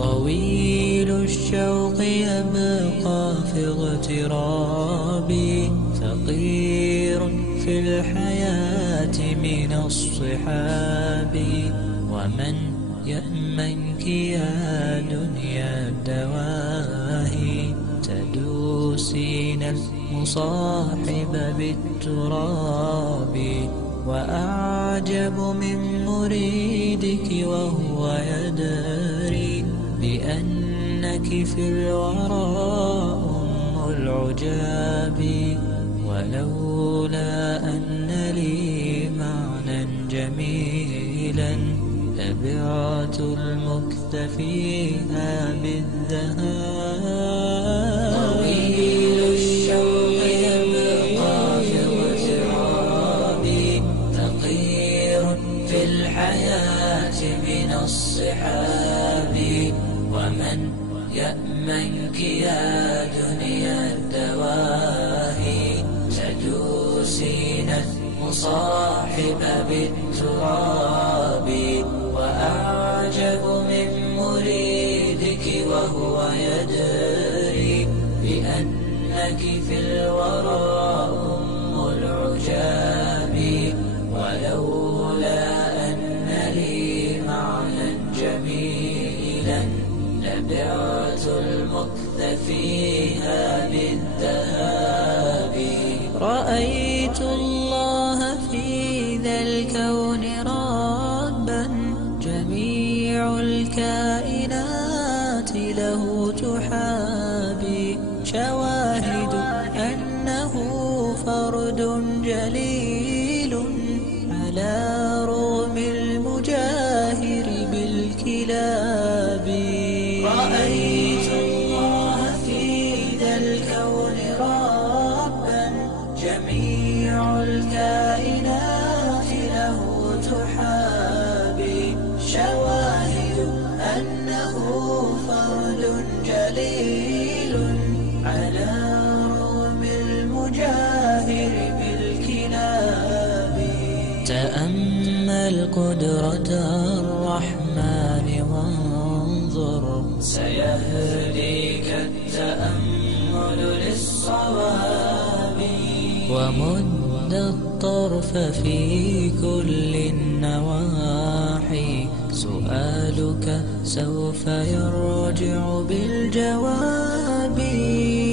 طويل الشوق يبقى في اغترابي، فقير في الحياة من الصحاب. ومن يأمنك يا دنيا الدواهي، تدوسين المصاحب بالتراب. وأعجب من مريدك وهو يدري بأنك في الورى أم العجاب. ولولا أن لي معنى جميلا لبعت المكث فيها بالذهاب. طويل الشوق يبقى في اغترابي، فقير في الحياة من الصحاب. ومن يأمنك يا دنيا الدواهي، تدوسين المصاحب بالتراب. وأعجب من مريدك وهو يدري بأنك في الورى أم العجاب. ولولا أن لي معنى جميلا لبعت المكث فيها بالذهاب. رأيت الله في ذا الكون ربا، جميع الكائنات له تحابي. شواهد أنه فرد جليل على رغم المجاهر بالكلاب. رأيت الله في ذا الكون ربا، جميع الكائنات له تحابي. شواهد أنه فرد جليل على رغم المجاهر بالكلاب. تأمل قدرة الرحمن وانظر، سيهديك التأمل للصواب. ومد الطرف في كل النواحي، سؤالك سوف يرجع بالجواب.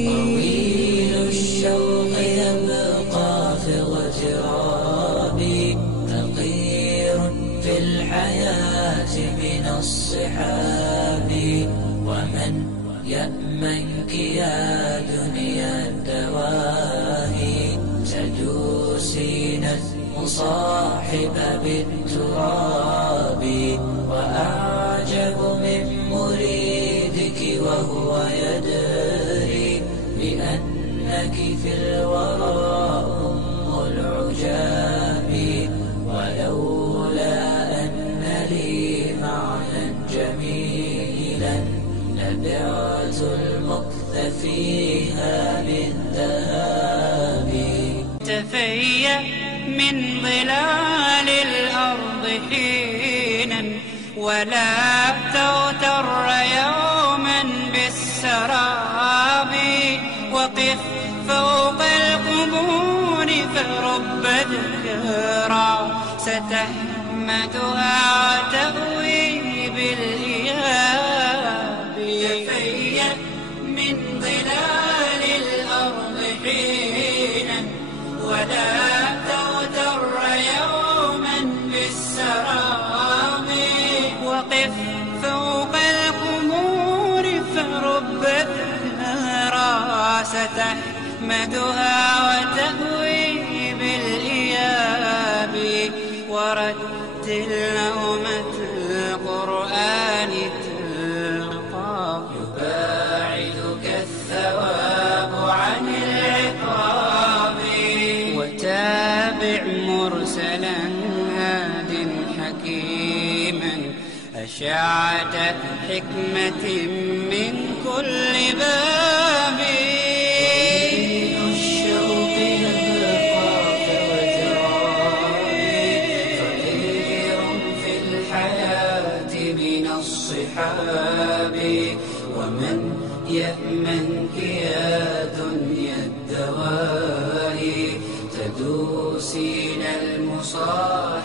طويل الشوق يبقى في اغترابي، فقير في الحياة من الصحاب. ومن يأمنك يا دنيا الدواهي، تدوسين المصاحب بالتراب. وأعجب من مريدك وهو يدري بأنك في الورى أم العجاب. ولولا أن لي معنى جميلا لبعت المكث فيها بالذهاب. تفيأ من ظلال الأرض حينا، ولا تغتر يوما بالسراب. وقف فوق القبور فرب ذكرى ستحمدها وتأوي بالإياب. تفيأ من ظلال الأرض حينا، ولا تغتر يوما بالسراب. وقف فوق القبور فرب ذكرى ستحمدها وتأوي بالإياب. ورتل نومة القرآن تلقى، يباعدك الثواب عن العقاب. وتابع مرسلا هاد حكيما، أشعة حكمة من كل باب. الشوق يبقى في اغترابي، فقير في الحياة من الصحاب.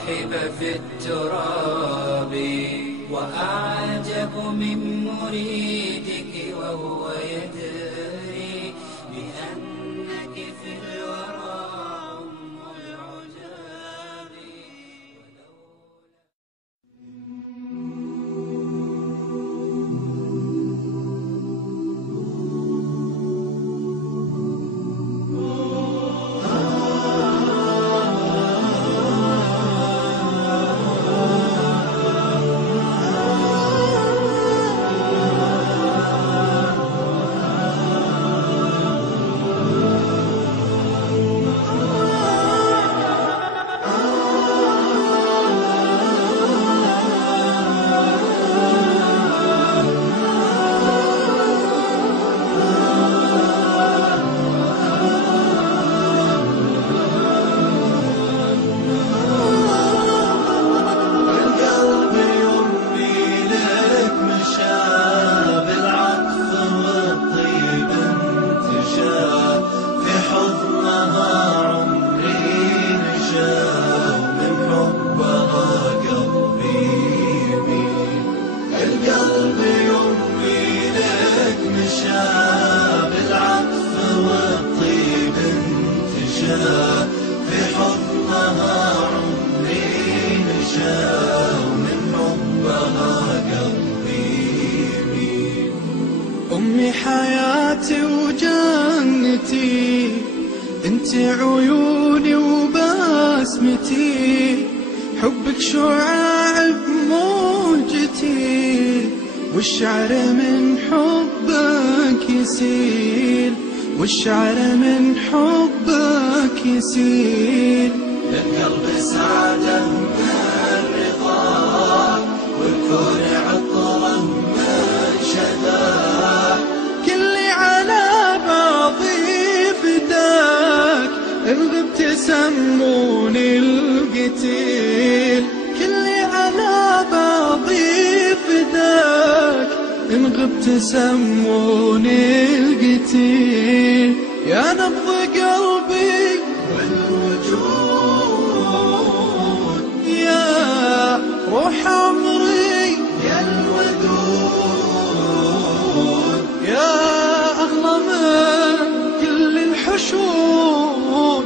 الراحب في التراب. وأعجب من مريدك وهو يدري بأنك في الورى أم العجاب. في حضنها عمري نشا ومن حبها قلبي. أمي حياتي وجنتي، انت عيوني وبسمتي، حبك شعاع بموجتي، والشعر من حبك يسيل، والشعر من حبك يسيل. القلب سعادة من الرضا، والكون عطره من شذاه، كلي على بعضي فداك، إن غبت سموني القتيل، كلي على بعضي فداك، إن غبت سموني القتيل. يا نبض قلبي والوجود، يا روح عمري يا الودود، يا أغلى من كل الحشود،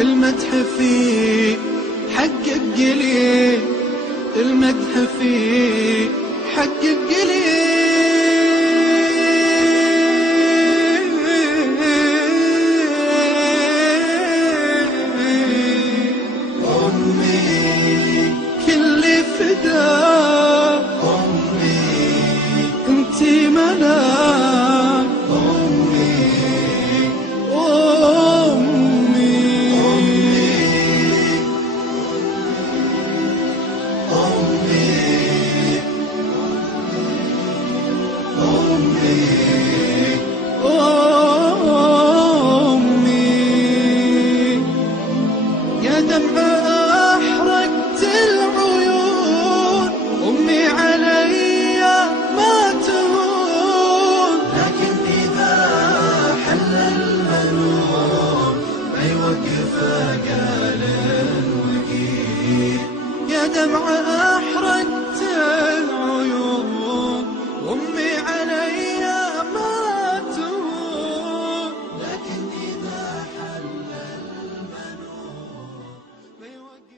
المدح فيه حقق لي، المدح فيه حقق لي. يا دمع أحرقت العيون، أمي علي ما تهون، لكن إذا حل المنون ما يوقف قال الوكيل. يا دمع أحرقت العيون،